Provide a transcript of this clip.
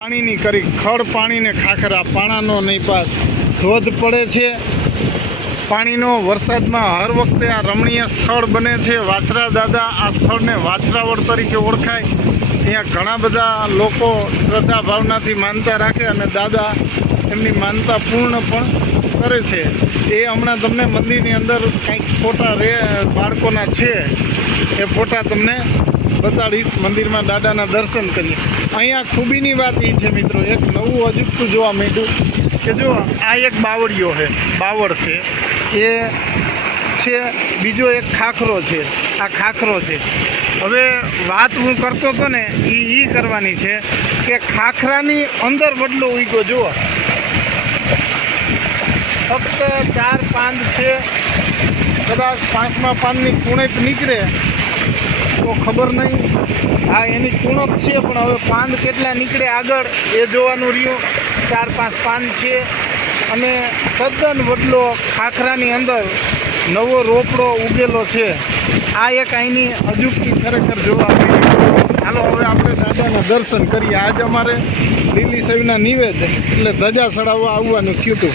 પાણીની કરી ખડ પાણીને ખાખરા, પાણાનો નહીં પાક. ધોધ પડે છે. પાણીનો વરસાદમાં હર વખતે આ રમણીય સ્થળ બને છે. વાછરા દાદા આ સ્થળને વાછરાવડ તરીકે ઓળખાય. અહીંયા ઘણા બધા લોકો શ્રદ્ધા ભાવનાથી માનતા રાખે અને દાદા એમની માનતા પૂર્ણ પણ કરે છે. એ હમણાં તમને મંદિરની અંદર કંઈક ફોટા રે, બાળકોના છે. એ ફોટા તમને બતાડીશ, મંદિરમાં દાદાના દર્શન કરીએ. અહીંયા ખૂબીની વાત એ છે મિત્રો, એક નવું અજુકતું જોવા મળ્યું કે જો આ એક બાવળીઓ છે, બાવળ છે. એ છે, બીજો એક ખાખરો છે, આ ખાખરો છે. હવે વાત હું કરતો હતો ને એ એ કરવાની છે કે ખાખરાની અંદર વડલો ઉગ્યો, જુઓ. ફક્ત ચાર પાંદ છે, કદાચ પાંચમા પાંદની કુણેપ નીકળે તો ખબર નહીં. આ એની ચૂણક છે, પણ હવે પાંદ કેટલા નીકળે આગળ એ જોવાનું રહ્યું. ચાર પાંચ પાન છે. અને તદ્દન વડલો ખાખરાની અંદર નવો રોપડો ઉગેલો છે. આ એક અહીંની અજુકતી ખરેખર જોવા મળી. ચાલો હવે આપણે દાદાના દર્શન કરીએ. આજ અમારે લીલી સવીના નિવેદન એટલે ધજા ચડાવવા આવવાનું થયું હતું.